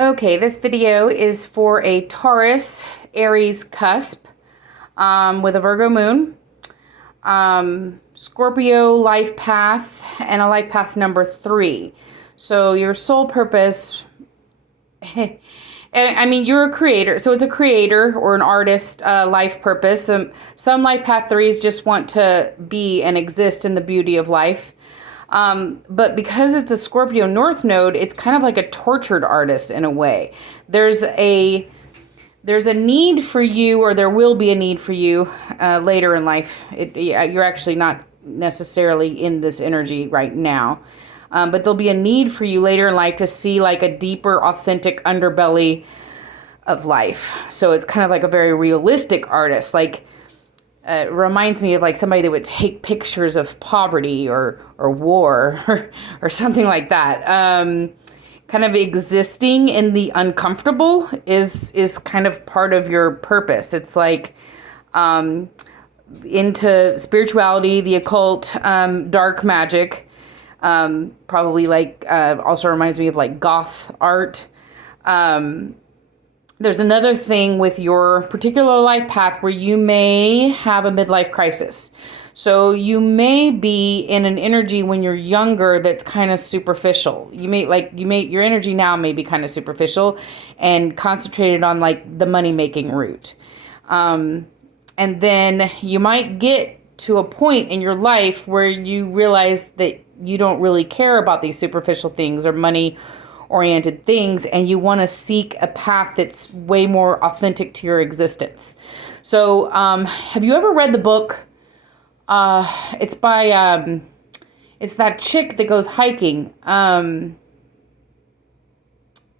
Okay, this video is for a Taurus Aries cusp with a Virgo moon, Scorpio life path, and a life path number 3. So your soul purpose, I mean, you're a creator. So it's a creator or an artist life purpose. Some life path 3s just want to be and exist in the beauty of life. But because it's a Scorpio North node, it's kind of like a tortured artist in a way. There's a need for you, or there will be a need for you later in life. You're actually not necessarily in this energy right now. But there'll be a need for you later in life to see like a deeper, authentic underbelly of life. So it's kind of like a very realistic artist. Like, it reminds me of like somebody that would take pictures of poverty or war or something like that. Kind of existing in the uncomfortable is kind of part of your purpose. It's like into spirituality, the occult, dark magic. Probably like also reminds me of like goth art. There's another thing with your particular life path where you may have a midlife crisis. So you may be in an energy when you're younger that's kind of superficial. Your energy now may be kind of superficial and concentrated on like the money making route. And then you might get to a point in your life where you realize that you don't really care about these superficial things or money oriented things, and you want to seek a path that's way more authentic to your existence. So have you ever read the book? It's by it's that chick that goes hiking,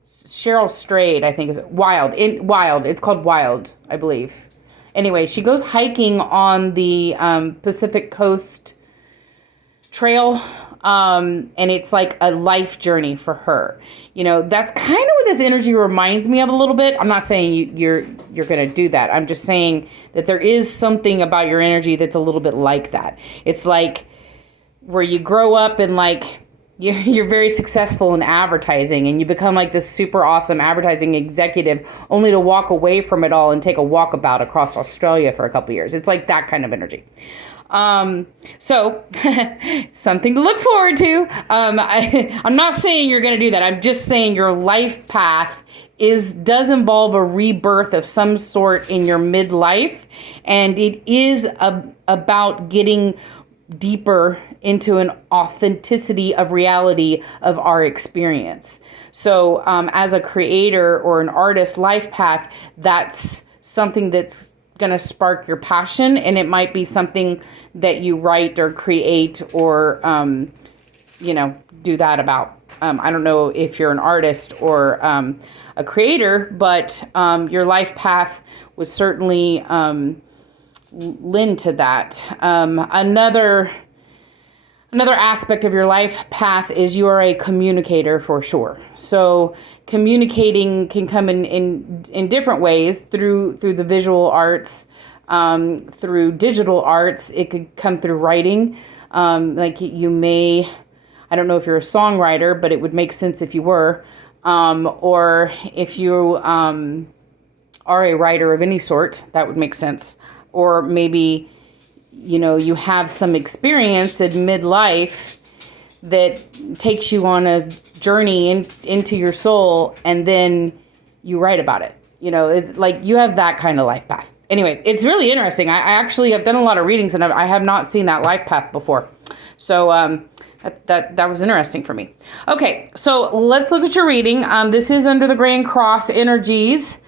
Cheryl Strayed, I think. Is Wild. It's called Wild, I believe. Anyway, she goes hiking on the Pacific Coast Trail. And it's like a life journey for her. You know, that's kind of what this energy reminds me of a little bit. I'm not saying you're going to do that. I'm just saying that there is something about your energy that's a little bit like that. It's like where you grow up and like you're very successful in advertising and you become like this super awesome advertising executive only to walk away from it all and take a walkabout across Australia for a couple years. It's like that kind of energy. So something to look forward to. I'm not saying you're going to do that. I'm just saying your life path does involve a rebirth of some sort in your midlife. And it is about getting deeper into an authenticity of reality of our experience. So, as a creator or an artist life path, that's something that's going to spark your passion, and it might be something that you write or create or do that about. I don't know if you're an artist or a creator, but your life path would certainly lend to that. Another aspect of your life path is you are a communicator for sure. So communicating can come in different ways through the visual arts, through digital arts. It could come through writing. Like you may, I don't know if you're a songwriter, but it would make sense if you were, or if you are a writer of any sort, that would make sense. Or maybe you have some experience in midlife that takes you on a journey into your soul, and then you write about it. It's like you have that kind of life path. Anyway, it's really interesting. I actually have done a lot of readings, and I have not seen that life path before. So that was interesting for me. Okay, so let's look at your reading. This is under the Grand Cross energies,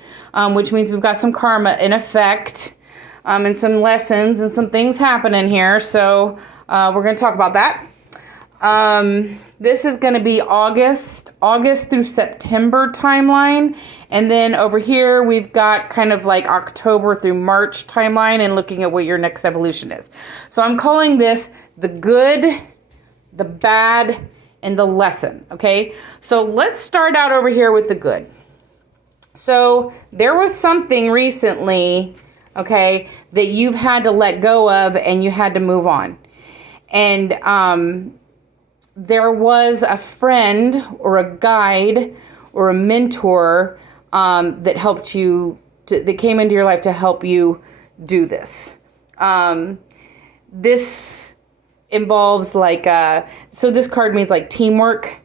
which means we've got some karma in effect. And some lessons and some things happening here. So we're going to talk about that. This is going to be August through September timeline. And then over here, we've got kind of like October through March timeline and looking at what your next evolution is. So I'm calling this the good, the bad, and the lesson. Okay. So let's start out over here with the good. So there was something recently, okay, that you've had to let go of and you had to move on. And there was a friend or a guide or a mentor that helped you, that came into your life to help you do this. This involves like, so this card means like teamwork.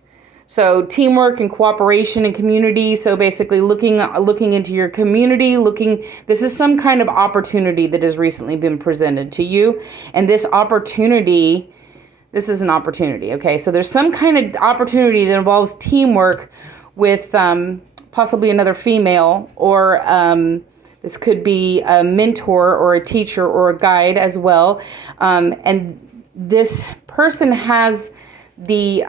So teamwork and cooperation and community. So basically looking into your community, this is some kind of opportunity that has recently been presented to you. And this is an opportunity. Okay. So there's some kind of opportunity that involves teamwork with possibly another female, or this could be a mentor or a teacher or a guide as well. And this person has the,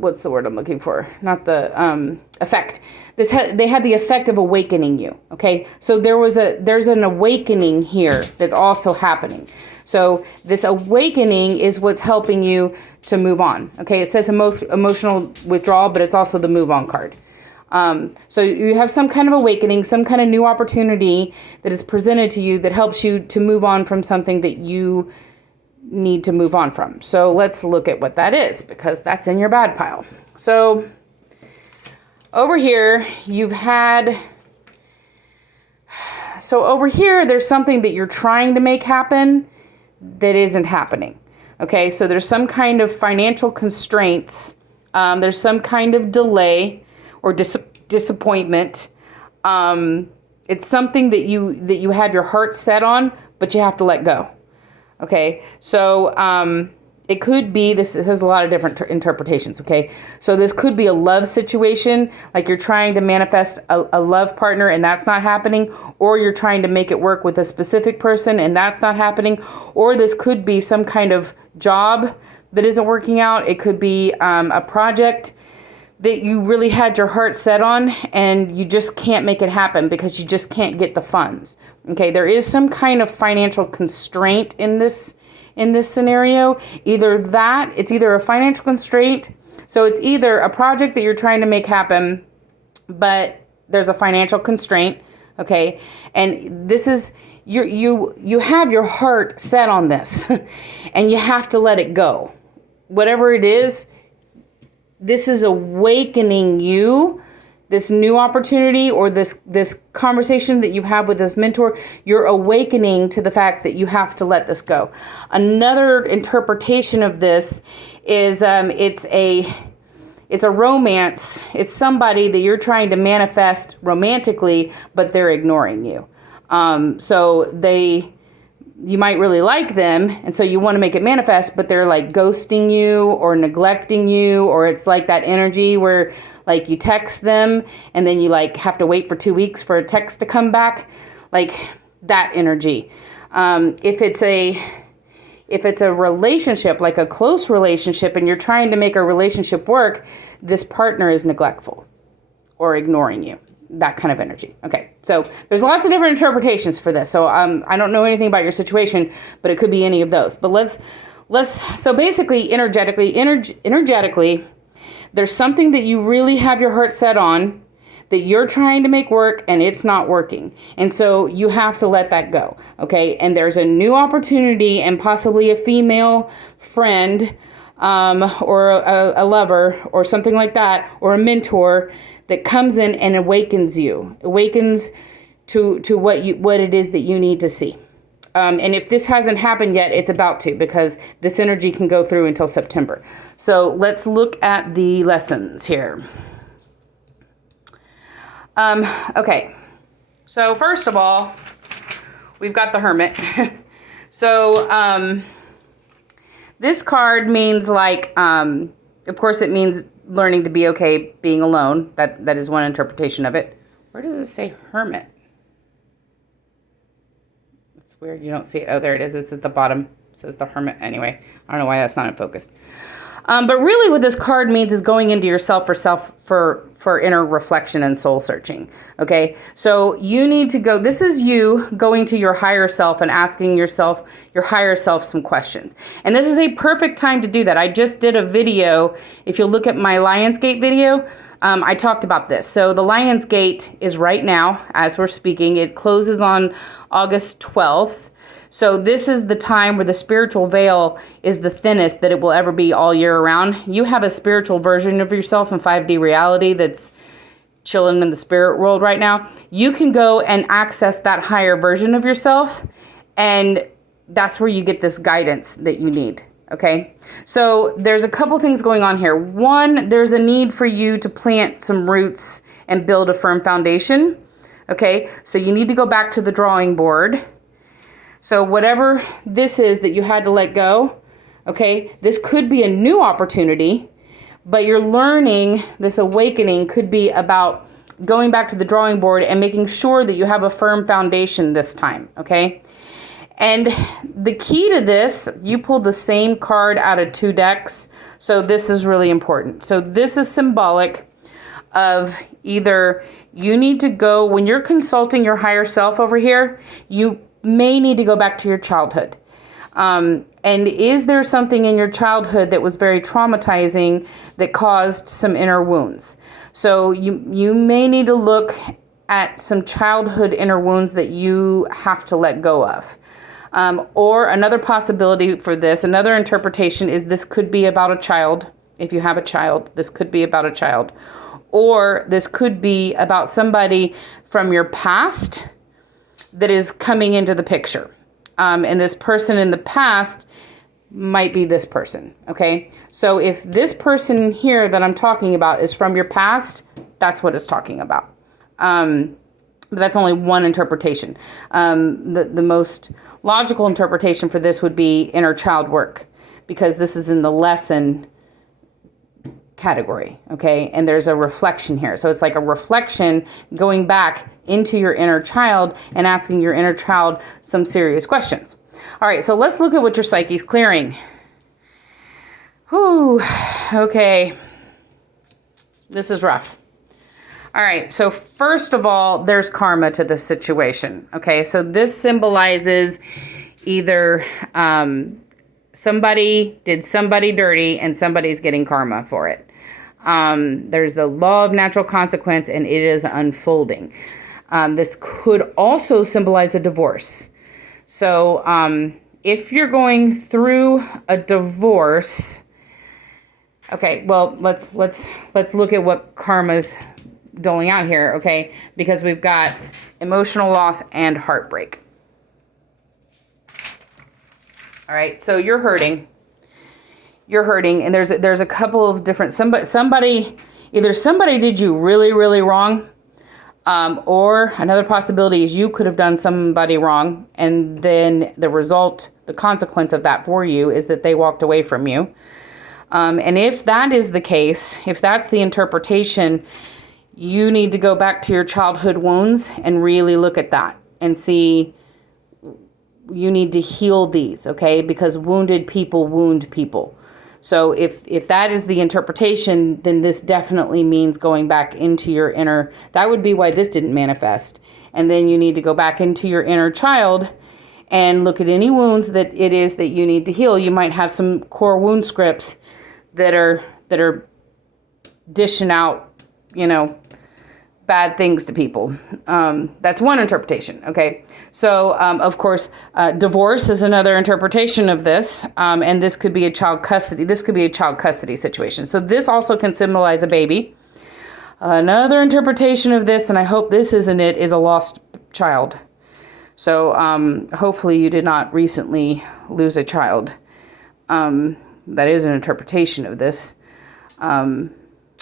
what's the word I'm looking for? Not the effect. They had the effect of awakening you. Okay, so there's an awakening here that's also happening. So this awakening is what's helping you to move on. Okay, it says emotional withdrawal, but it's also the move on card. So you have some kind of awakening, some kind of new opportunity that is presented to you that helps you to move on from something that you need to move on from. So let's look at what that is, because that's in your bad pile. So over here, over here, there's something that you're trying to make happen that isn't happening. Okay, so there's some kind of financial constraints. There's some kind of delay or disappointment. It's something that you have your heart set on, but you have to let go. Okay, so it could be, this has a lot of different interpretations, okay? So this could be a love situation, like you're trying to manifest a love partner and that's not happening, or you're trying to make it work with a specific person and that's not happening, or this could be some kind of job that isn't working out. It could be a project that you really had your heart set on and you just can't make it happen because you just can't get the funds. Okay, there is some kind of financial constraint in this scenario. It's either a financial constraint, so it's either a project that you're trying to make happen, but there's a financial constraint, okay? And this is, you have your heart set on this and you have to let it go. Whatever it is, this is awakening you, this new opportunity or this conversation that you have with this mentor. You're awakening to the fact that you have to let this go. Another interpretation of this is it's a romance. It's somebody that you're trying to manifest romantically, but they're ignoring you. You might really like them, and so you want to make it manifest, but they're like ghosting you or neglecting you, or it's like that energy where like you text them and then you like have to wait for 2 weeks for a text to come back, like that energy. If it's a relationship, like a close relationship, and you're trying to make a relationship work, this partner is neglectful or ignoring you. That kind of energy. Okay, so there's lots of different interpretations for this. So I don't know anything about your situation, but it could be any of those. But so basically, energetically, there's something that you really have your heart set on that you're trying to make work and it's not working. And so you have to let that go. Okay, and there's a new opportunity and possibly a female friend or a lover or something like that, or a mentor that comes in and awakens to what it is that you need to see. And if this hasn't happened yet, it's about to, because this energy can go through until September. So let's look at the lessons here. Okay. So first of all, we've got the Hermit. So this card means like, of course it means learning to be okay being alone. That is one interpretation of it. Where does it say Hermit? It's weird. You don't see it. Oh, there it is. It's at the bottom. It says the Hermit. Anyway, I don't know why that's not in focus. But really what this card means is going into yourself for inner reflection and soul searching. Okay. So you need to go, this is you going to your higher self and asking yourself, your higher self, some questions. And this is a perfect time to do that. I just did a video. If you look at my Lionsgate video, I talked about this. So the Lionsgate is right now as we're speaking. It closes on August 12th. So this is the time where the spiritual veil is the thinnest that it will ever be all year round. You have a spiritual version of yourself in 5D reality that's chilling in the spirit world right now. You can go and access that higher version of yourself, and that's where you get this guidance that you need. Okay, so there's a couple things going on here. One, there's a need for you to plant some roots and build a firm foundation. Okay, so you need to go back to the drawing board. So whatever this is that you had to let go, okay, this could be a new opportunity, but you're learning, this awakening could be about going back to the drawing board and making sure that you have a firm foundation this time, okay? And the key to this, you pulled the same card out of 2 decks, so this is really important. So this is symbolic of either you need to go, when you're consulting your higher self over here, you may need to go back to your childhood. And is there something in your childhood that was very traumatizing that caused some inner wounds? So you may need to look at some childhood inner wounds that you have to let go of. Or another possibility for this, another interpretation is this could be about a child. If you have a child, this could be about a child. Or this could be about somebody from your past that is coming into the picture. And this person in the past might be this person, okay? So if this person here that I'm talking about is from your past, that's what it's talking about. But that's only one interpretation. The most logical interpretation for this would be inner child work, because this is in the lesson category, okay? And there's a reflection here. So it's like a reflection going back into your inner child and asking your inner child some serious questions. All right, so let's look at what your psyche's clearing. Whew, okay. This is rough. All right, so first of all, there's karma to this situation, okay? So this symbolizes either somebody did somebody dirty and somebody's getting karma for it. There's the law of natural consequence, and it is unfolding. This could also symbolize a divorce. So if you're going through a divorce, okay, well, let's look at what karma's doling out here, okay? Because we've got emotional loss and heartbreak. All right, so you're hurting, and there's a couple of different, somebody did you really, really wrong, or another possibility is you could have done somebody wrong, and then the consequence of that for you is that they walked away from you. And if that is the case, if that's the interpretation, you need to go back to your childhood wounds and really look at that and see, you need to heal these, okay? Because wounded people wound people. So if that is the interpretation, then this definitely means going back into your inner, that would be why this didn't manifest. And then you need to go back into your inner child and look at any wounds that it is that you need to heal. You might have some core wound scripts that are dishing out, bad things to people. That's one interpretation, okay? So, of course, divorce is another interpretation of this, and this could be a child custody. This could be a child custody situation. So this also can symbolize a baby. Another interpretation of this, and I hope this isn't it, is a lost child. So hopefully you did not recently lose a child. That is an interpretation of this.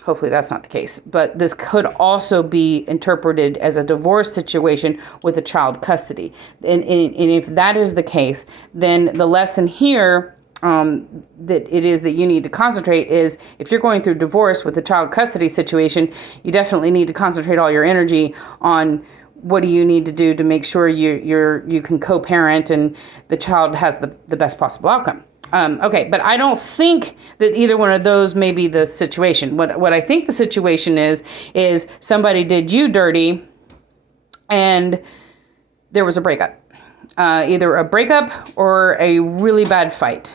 Hopefully that's not the case. But this could also be interpreted as a divorce situation with a child custody. And if that is the case, then the lesson here that it is that you need to concentrate is, if you're going through divorce with a child custody situation, you definitely need to concentrate all your energy on what do you need to do to make sure you can co-parent and the child has the best possible outcome. Okay, but I don't think that either one of those may be the situation. What I think the situation is somebody did you dirty and there was a breakup. Either a breakup or a really bad fight.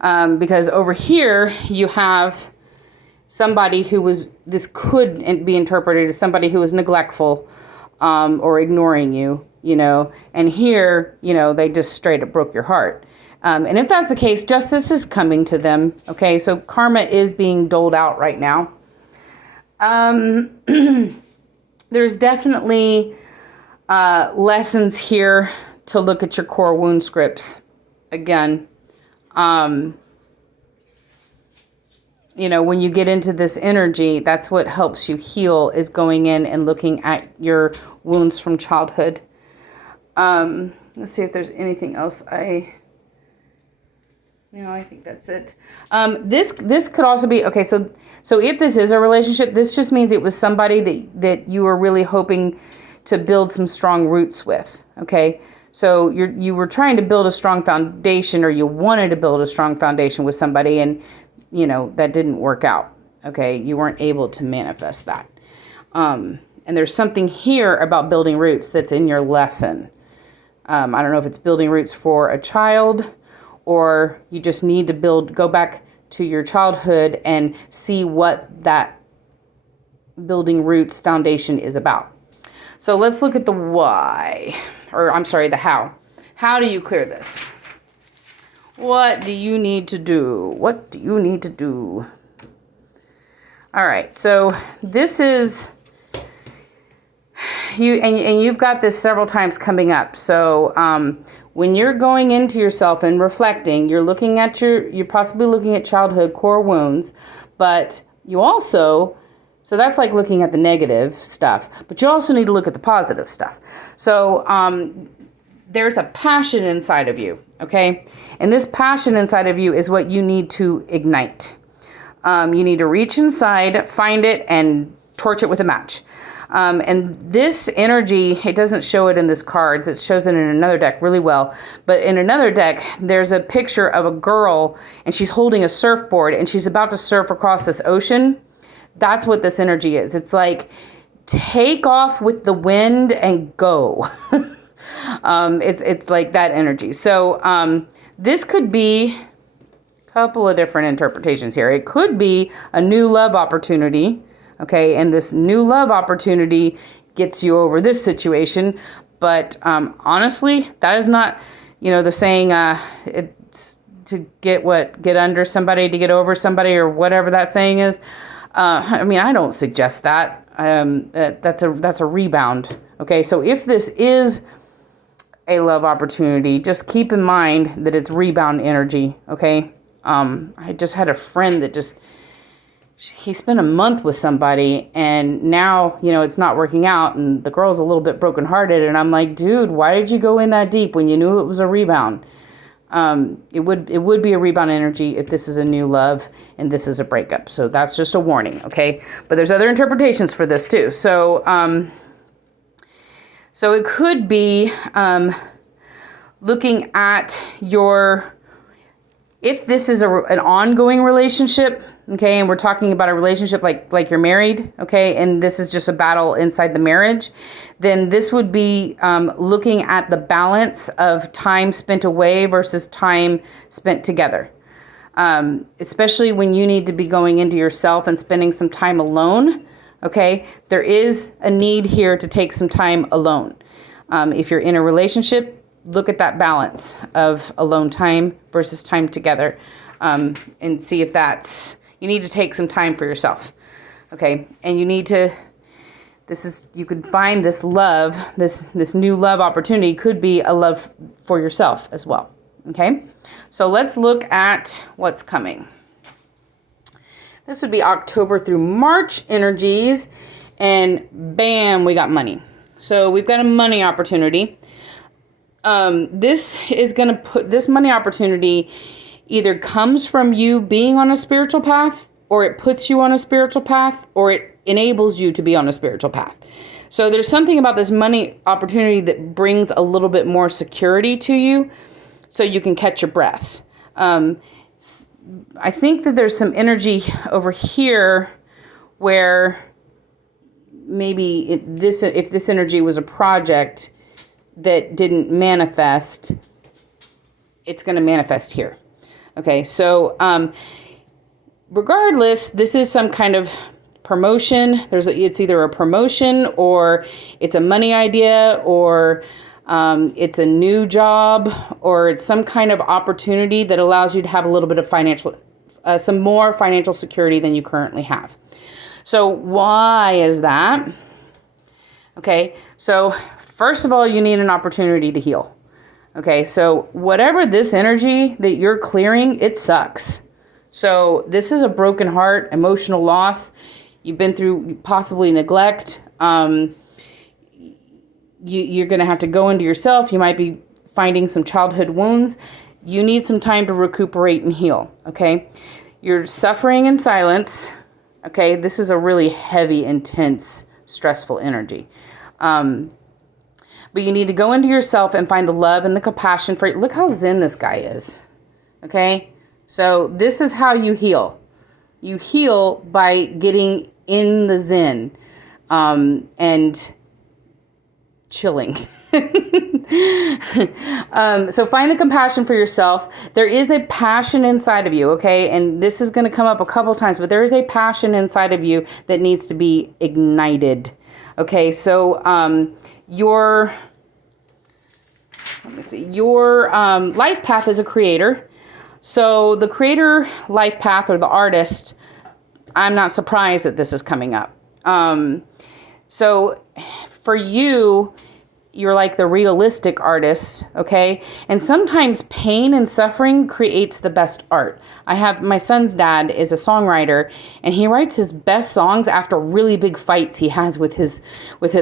Because over here you have somebody this could be interpreted as somebody who was neglectful or ignoring you and here, they just straight up broke your heart. And if that's the case, justice is coming to them. Okay, so karma is being doled out right now. There's definitely lessons here to look at your core wound scripts again. When you get into this energy, that's what helps you heal, is going in and looking at your wounds from childhood. Let's see if there's anything else I think that's it. This could also be, okay, so if this is a relationship, this just means it was somebody that you were really hoping to build some strong roots with, okay? So you were trying to build a strong foundation, or you wanted to build a strong foundation with somebody, and that didn't work out, okay? You weren't able to manifest that. And there's something here about building roots that's in your lesson. I don't know if it's building roots for a child, or you just need to go back to your childhood and see what that building roots foundation is about. So let's look at the why, the how. How do you clear this? What do you need to do? What do you need to do? All right, so this is you, and you've got this several times coming up. So when you're going into yourself and reflecting, you're possibly looking at childhood core wounds, but you also, so that's like looking at the negative stuff, but you also need to look at the positive stuff. So there's a passion inside of you, okay? And this passion inside of you is what you need to ignite. You need to reach inside, find it, and torch it with a match. And this energy, it doesn't show it in this cards. It shows it in another deck really well. But in another deck, there's a picture of a girl, and she's holding a surfboard, and she's about to surf across this ocean. That's what this energy is. It's like, take off with the wind and go. It's like that energy. So this could be a couple of different interpretations here. It could be a new love opportunity. Okay, and this new love opportunity gets you over this situation. But honestly, that is not, the saying, it's to get under somebody to get over somebody, or whatever that saying is. I don't suggest that. That's a rebound. Okay, so if this is a love opportunity, just keep in mind that it's rebound energy. Okay, I just had a friend that he spent a month with somebody, and now, it's not working out, and the girl's a little bit brokenhearted, and I'm like, dude, why did you go in that deep when you knew it was a rebound? It would be a rebound energy if this is a new love and this is a breakup. So that's just a warning, okay? But there's other interpretations for this too. So it could be looking at if this is an ongoing relationship, okay, and we're talking about a relationship like you're married, okay, and this is just a battle inside the marriage, then this would be looking at the balance of time spent away versus time spent together. Especially when you need to be going into yourself and spending some time alone, okay, there is a need here to take some time alone. If you're in a relationship, look at that balance of alone time versus time together, and see if you need to take some time for yourself, okay? And you need to, you could find this love, this new love opportunity could be a love for yourself as well, okay? So let's look at what's coming. This would be October through March energies, and bam, we got money. So we've got a money opportunity. This money opportunity either comes from you being on a spiritual path, or it puts you on a spiritual path, or it enables you to be on a spiritual path. So there's something about this money opportunity that brings a little bit more security to you, so you can catch your breath. I think that there's some energy over here where maybe if this energy was a project that didn't manifest, it's going to manifest here. Okay, so regardless, this is some kind of promotion. It's either a promotion, or it's a money idea, or It's a new job, or it's some kind of opportunity that allows you to have a little bit of some more financial security than you currently have. So why is that? Okay, so first of all, you need an opportunity to heal. Okay, so whatever this energy that you're clearing, it sucks. So this is a broken heart, emotional loss. You've been through possibly neglect. You're going to have to go into yourself. You might be finding some childhood wounds. You need some time to recuperate and heal. Okay, you're suffering in silence. Okay, this is a really heavy, intense, stressful energy. But you need to go into yourself and find the love and the compassion for it. Look how zen this guy is. Okay, so this is how you heal. You heal by getting in the zen and chilling. So find the compassion for yourself. There is a passion inside of you, okay? And this is going to come up a couple times, but there is a passion inside of you that needs to be ignited. Okay, so your life path is a creator. So the creator life path, or the artist, I'm not surprised that this is coming up. So for you, you're like the realistic artist, okay? And sometimes pain and suffering creates the best art. My son's dad is a songwriter, and he writes his best songs after really big fights he has with his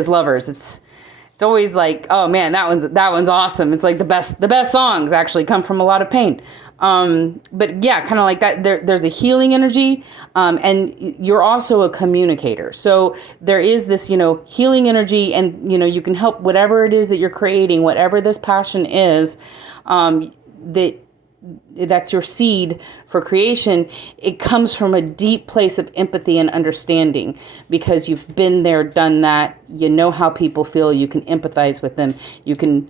lovers. It's always like, oh man, that one's awesome. It's like the best songs actually come from a lot of pain. But yeah, kind of like that. There's a healing energy, and you're also a communicator. So there is this, healing energy, and you can help whatever it is that you're creating, whatever this passion is, that's your seed for creation. It comes from a deep place of empathy and understanding, because you've been there, done that. You know how people feel. You can empathize with them.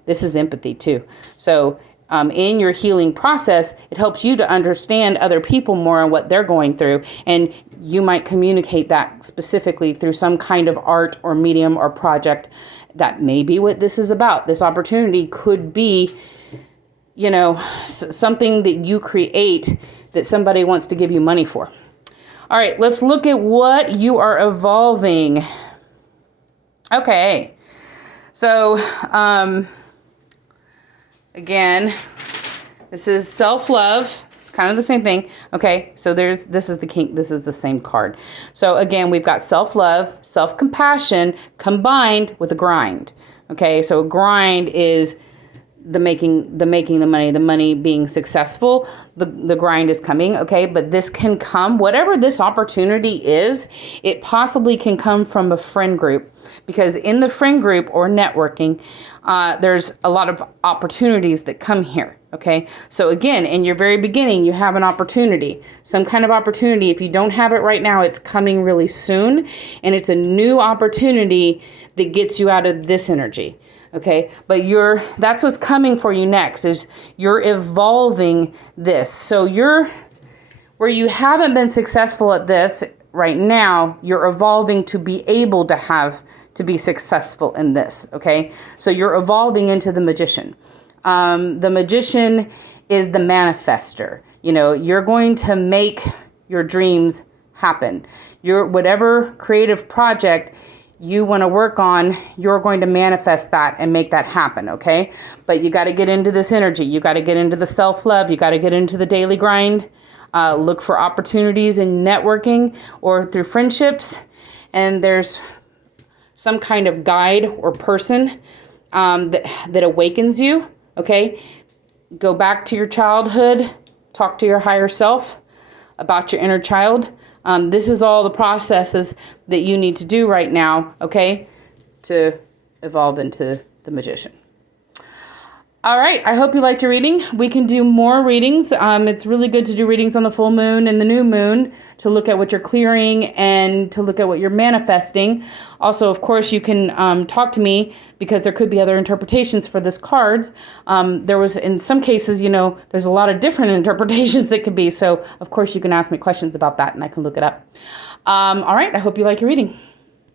This is empathy too. So in your healing process, it helps you to understand other people more and what they're going through. And you might communicate that specifically through some kind of art or medium or project. That may be what this is about. This opportunity could be, something that you create that somebody wants to give you money for. All right, let's look at what you are evolving. Okay, so again, this is self-love. It's kind of the same thing. Okay, so this is the same card. So again, we've got self-love, self-compassion combined with a grind. Okay, so a grind is the making the money being successful. The grind is coming, okay? But this can come, whatever this opportunity is, it possibly can come from a friend group, because in the friend group or networking, there's a lot of opportunities that come here, okay? So again, in your very beginning, you have an opportunity, some kind of opportunity. If you don't have it right now, it's coming really soon, and it's a new opportunity that gets you out of this energy. Okay, but that's what's coming for you next, is you're evolving this. So where you haven't been successful at this right now, you're evolving to be able to be successful in this. Okay, so you're evolving into the magician. The magician is the manifester. You're going to make your dreams happen. Whatever creative project you want to work on, you're going to manifest that and make that happen, okay? But you got to get into this energy. You got to get into the self-love. You got to get into the daily grind. Look for opportunities in networking or through friendships. And there's some kind of guide or person that awakens you, okay? Go back to your childhood. Talk to your higher self about your inner child. This is all the processes that you need to do right now, okay, to evolve into the magician. All right, I hope you liked your reading. We can do more readings. It's really good to do readings on the full moon and the new moon to look at what you're clearing and to look at what you're manifesting. Also, of course, you can talk to me, because there could be other interpretations for this card. There was, in some cases, there's a lot of different interpretations that could be. So, of course, you can ask me questions about that and I can look it up. All right, I hope you like your reading.